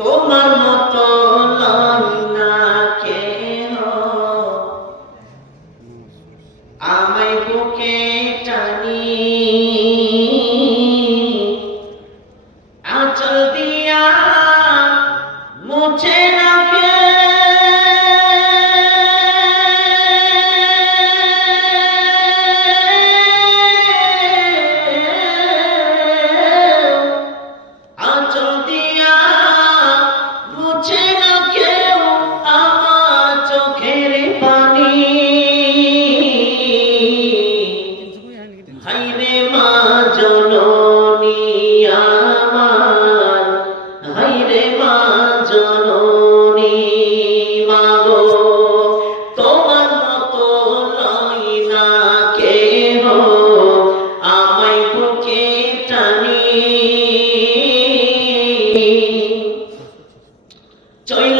তোমার মতো লয় toilet.